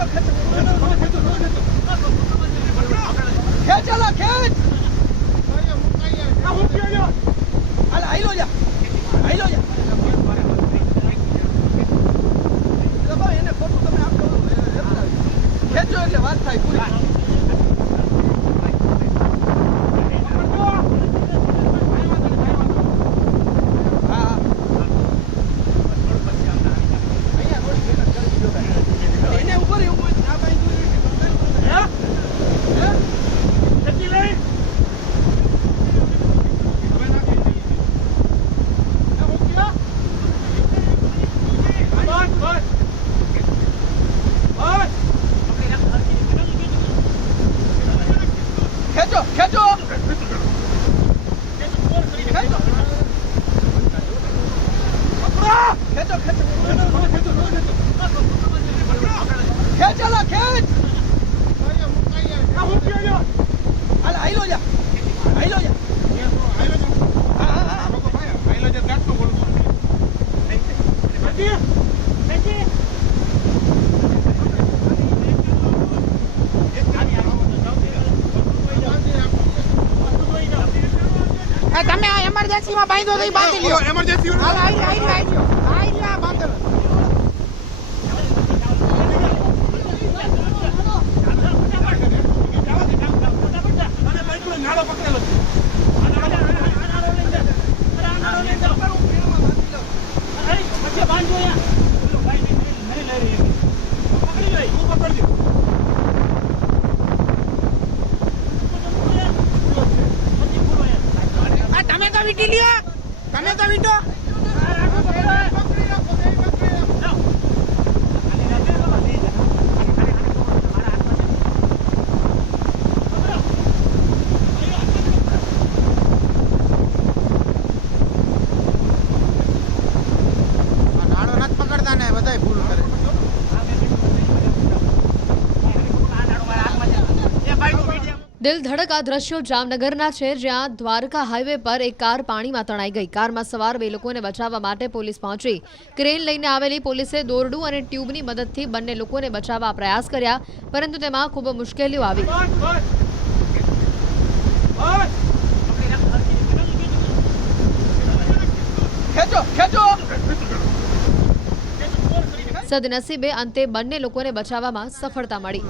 ખેંચો ખેંચો ખેંચલા ખેંચ હાલ આઈલો જા એને ખોટું તમે આપો ખેંચો એટલે વાત થાય પૂરી ખેંચો ખેંચો ખેંચો ખેંચલા ખેંચ હાલ આઈલો જા તમે આ એમરજન્સી માં બાંધો તો બાંધી લ્યો એમરજન્સી હાલ આઈ બાંધો નાળો પકડેલો બાંધો તમે તો વીટી લ્યો તમે તો વીટો નાળો નથી પકડતા ને બધાય ભૂલ કરે દિલ ધડક આ દ્રશ્યો જામનગરના છે, જ્યાં દ્વારકા હાઈવે પર એક કાર પાણીમાં તણાઈ ગઈ. કારમાં સવાર 2 લોકોને બચાવવા માટે પોલીસ પહોંચી. ક્રેન લઈને આવેલી પોલીસે દોરડું અને ટ્યુબની મદદથી બંને લોકોને બચાવવા પ્રયાસ કર્યા, પરંતુ તેમાં ખૂબ મુશ્કેલીઓ આવી. સદનસીબે અંતે બંને લોકોને બચાવવામાં સફળતા મળી.